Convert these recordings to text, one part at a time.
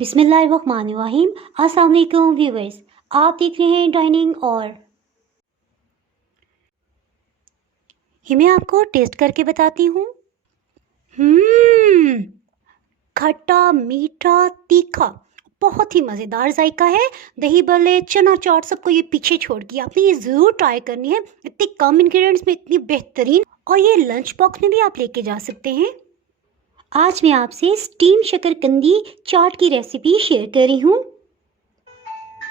बिस्मिल्लाहिर्रहमानिर्रहीम। अस्सलाम वालेकुम व्यूवर्स, आप देख रहे हैं डाइनिंग और ये मैं आपको टेस्ट करके बताती हूँ। हम्म, खट्टा मीठा तीखा, बहुत ही मज़ेदार जायका है। दही भल्ले चना चाट सबको ये पीछे छोड़ के आपने ये ज़रूर ट्राई करनी है। इतने कम इंग्रेडिएंट्स में इतनी बेहतरीन, और ये लंच बॉक्स में भी आप लेके जा सकते हैं। आज मैं आपसे स्टीम शकरकंदी चाट की रेसिपी शेयर कर रही हूँ।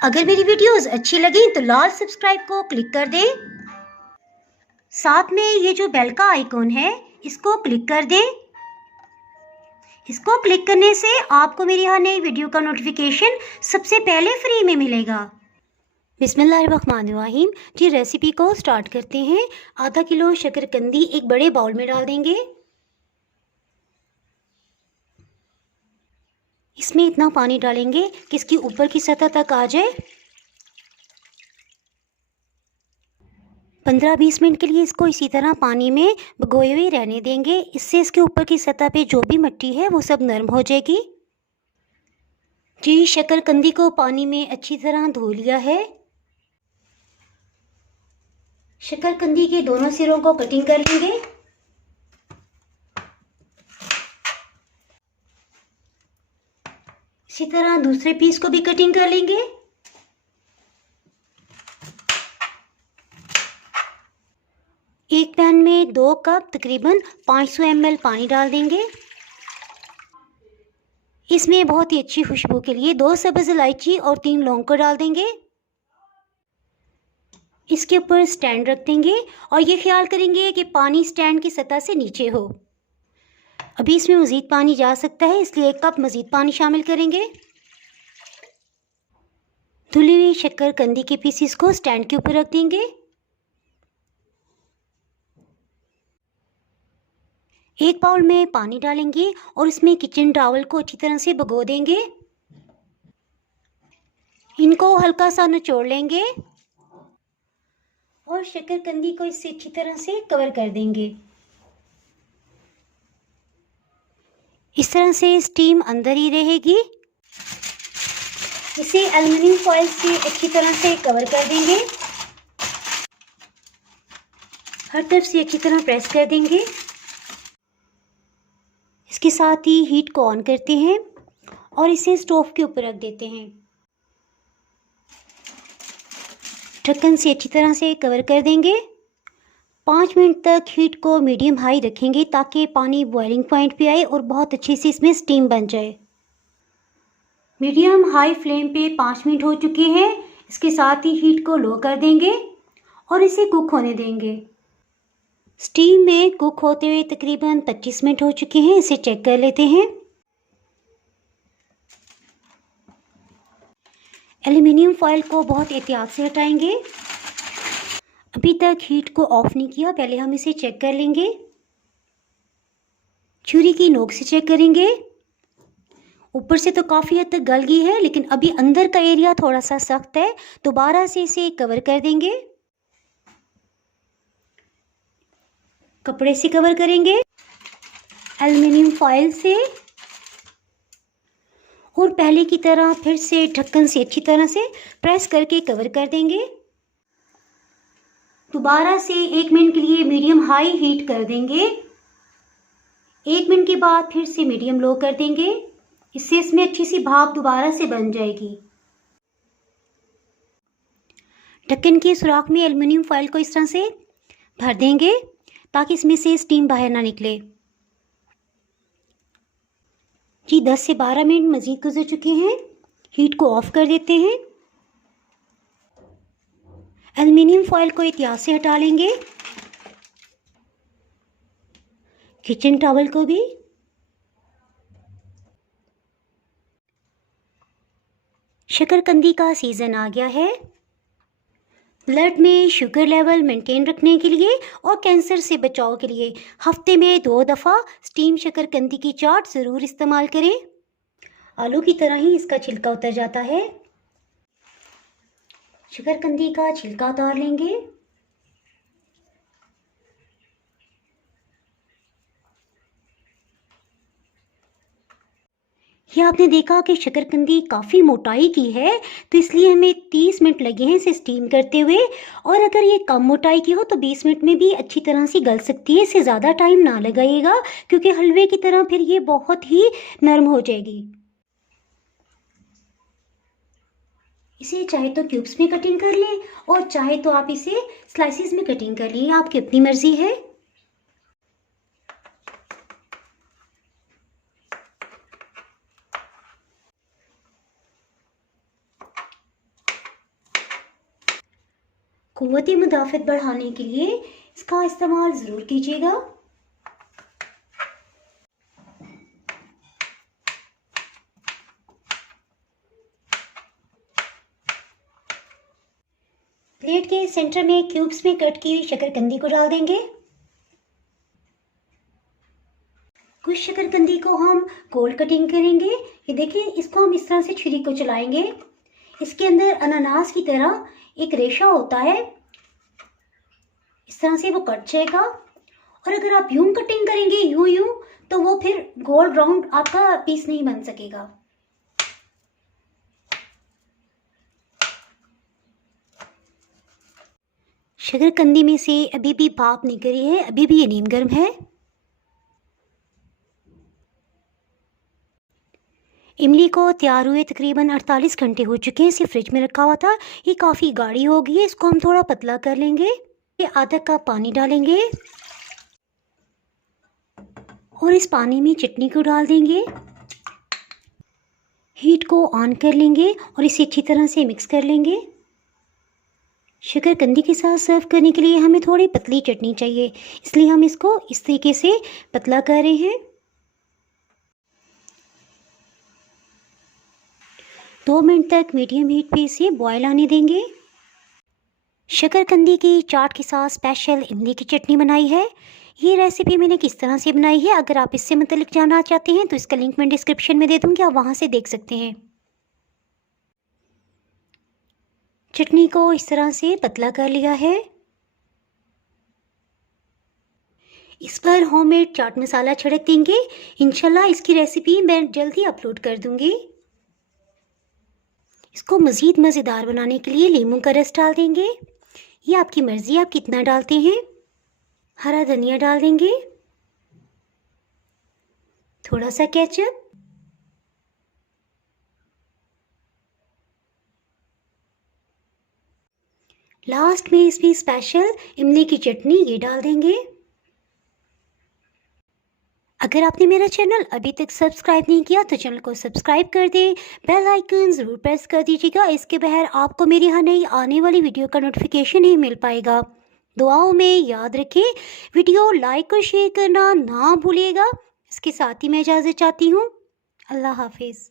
अगर मेरी वीडियोस अच्छी लगी तो लाल सब्सक्राइब को क्लिक कर दें। साथ में ये जो बेल का आइकॉन है इसको क्लिक कर दें। इसको क्लिक करने से आपको मेरी हर नई वीडियो का नोटिफिकेशन सबसे पहले फ्री में मिलेगा। बिस्मिल्लाहिर्रहमानिर्रहीम। जी रेसिपी को स्टार्ट करते हैं। आधा किलो शकरकंदी एक बड़े बाउल में डाल देंगे। इसमें इतना पानी डालेंगे कि इसकी ऊपर की सतह तक आ जाए। 15-20 मिनट के लिए इसको इसी तरह पानी में भिगोए हुए रहने देंगे। इससे इसके ऊपर की सतह पे जो भी मिट्टी है वो सब नरम हो जाएगी। जी शकरकंदी को पानी में अच्छी तरह धो लिया है। शकरकंदी के दोनों सिरों को कटिंग कर लेंगे। इसी तरह दूसरे पीस को भी कटिंग कर लेंगे। एक पैन में 2 कप तकरीबन 500 ml पानी डाल देंगे। इसमें बहुत ही अच्छी खुशबू के लिए 2 सब्ज़ इलायची और 3 लौंग को डाल देंगे। इसके ऊपर स्टैंड रख देंगे और ये ख्याल करेंगे कि पानी स्टैंड की सतह से नीचे हो। अभी इसमें मज़ीद पानी जा सकता है, इसलिए 1 कप मज़ीद पानी शामिल करेंगे। धुली हुई शकरकंदी के पीसीस को स्टैंड के ऊपर रख देंगे। एक बाउल में पानी डालेंगे और इसमें किचन टॉवल को अच्छी तरह से भिगो देंगे। इनको हल्का सा निचोड़ लेंगे और शकरकंदी को इससे अच्छी तरह से कवर कर देंगे। इस तरह से स्टीम अंदर ही रहेगी। इसे एल्युमिनियम फॉइल से अच्छी तरह से कवर कर देंगे। हर तरफ से अच्छी तरह प्रेस कर देंगे। इसके साथ ही हीट को ऑन करते हैं और इसे स्टोव के ऊपर रख देते हैं। ढक्कन से अच्छी तरह से कवर कर देंगे। 5 मिनट तक हीट को मीडियम हाई रखेंगे ताकि पानी बॉइलिंग पॉइंट पे आए और बहुत अच्छे से इसमें स्टीम बन जाए। मीडियम हाई फ्लेम पे 5 मिनट हो चुके हैं। इसके साथ ही हीट को लो कर देंगे और इसे कुक होने देंगे। स्टीम में कुक होते हुए तकरीबन 25 मिनट हो चुके हैं। इसे चेक कर लेते हैं। एल्युमिनियम फॉइल को बहुत एहतियात से हटाएंगे। अभी तक हीट को ऑफ नहीं किया, पहले हम इसे चेक कर लेंगे। छुरी की नोक से चेक करेंगे। ऊपर से तो काफ़ी हद तक गल गई है, लेकिन अभी अंदर का एरिया थोड़ा सा सख्त है। दोबारा से इसे कवर कर देंगे। कपड़े से कवर करेंगे, एल्युमिनियम फॉइल से, और पहले की तरह फिर से ढक्कन से अच्छी तरह से प्रेस करके कवर कर देंगे। दोबारा से 1 मिनट के लिए मीडियम हाई हीट कर देंगे। 1 मिनट के बाद फिर से मीडियम लो कर देंगे। इससे इसमें अच्छी सी भाप दोबारा से बन जाएगी। ढक्कन के सुराख में एल्युमिनियम फॉइल को इस तरह से भर देंगे ताकि इसमें से स्टीम बाहर ना निकले। जी 10 से 12 मिनट मज़ीद गुजर चुके हैं। हीट को ऑफ कर देते हैं। एल्युमिनियम फॉइल को एहतियात से हटा लेंगे। किचन टॉवल को भी। शकरकंदी का सीज़न आ गया है। ब्लड में शुगर लेवल मेंटेन रखने के लिए और कैंसर से बचाव के लिए हफ्ते में 2 दफ़ा स्टीम शकरकंदी की चाट ज़रूर इस्तेमाल करें। आलू की तरह ही इसका छिलका उतर जाता है। शकरकंदी का छिलका उतार लेंगे। ये आपने देखा कि शकरकंदी काफ़ी मोटाई की है, तो इसलिए हमें 30 मिनट लगे हैं इसे स्टीम करते हुए। और अगर ये कम मोटाई की हो तो 20 मिनट में भी अच्छी तरह से गल सकती है। इसे ज़्यादा टाइम ना लगाइएगा, क्योंकि हलवे की तरह फिर ये बहुत ही नरम हो जाएगी। इसे चाहे तो क्यूब्स में कटिंग कर लें और चाहे तो आप इसे स्लाइसिस में कटिंग कर लें, आपकी अपनी मर्जी है। क़ुव्वत मुदाफ़त बढ़ाने के लिए इसका इस्तेमाल ज़रूर कीजिएगा। प्लेट के सेंटर में क्यूब्स में कट की हुई शकरकंदी को डाल देंगे। कुछ शकरकंदी को हम गोल कटिंग करेंगे। ये देखिए, इसको हम इस तरह से छुरी को चलाएंगे। इसके अंदर अनानास की तरह एक रेशा होता है, इस तरह से वो कट जाएगा। और अगर आप यूं कटिंग करेंगे, यूं यूं, तो वो फिर गोल राउंड आपका पीस नहीं बन सकेगा। शकरकंदी में से अभी भी भाप निकली है, अभी भी ये नीम गर्म है। इमली को तैयार हुए तकरीबन 48 घंटे हो चुके हैं, इसे फ्रिज में रखा हुआ था। ये काफ़ी गाढ़ी हो गई है, इसको हम थोड़ा पतला कर लेंगे। ये आधा कप पानी डालेंगे और इस पानी में चटनी को डाल देंगे। हीट को ऑन कर लेंगे और इसे अच्छी तरह से मिक्स कर लेंगे। शकरकंदी के साथ सर्व करने के लिए हमें थोड़ी पतली चटनी चाहिए, इसलिए हम इसको इस तरीके से पतला कर रहे हैं। 2 मिनट तक मीडियम हीट पे इसे बॉयल आने देंगे। शकरकंदी की चाट के साथ स्पेशल इमली की चटनी बनाई है। ये रेसिपी मैंने किस तरह से बनाई है, अगर आप इससे मतलब जानना चाहते हैं तो इसका लिंक मैं डिस्क्रिप्शन में दे दूँगी, आप वहाँ से देख सकते हैं। चटनी को इस तरह से पतला कर लिया है। इस पर होममेड चाट मसाला छिड़क देंगे। इंशाल्लाह इसकी रेसिपी मैं जल्द ही अपलोड कर दूँगी। इसको मज़ीद मज़ेदार बनाने के लिए नींबू का रस डाल देंगे। ये आपकी मर्ज़ी, आप कितना डालते हैं। हरा धनिया डाल देंगे, थोड़ा सा केचप, लास्ट में इसमें स्पेशल इमली की चटनी ये डाल देंगे। अगर आपने मेरा चैनल अभी तक सब्सक्राइब नहीं किया तो चैनल को सब्सक्राइब कर दें, बेल आइकन ज़रूर प्रेस कर दीजिएगा। इसके बगैर आपको मेरी हर नई आने वाली वीडियो का नोटिफिकेशन ही मिल पाएगा। दुआओं में याद रखें, वीडियो लाइक और शेयर करना ना भूलिएगा। इसके साथ ही मैं इजाज़त चाहती हूँ। अल्लाह हाफिज़।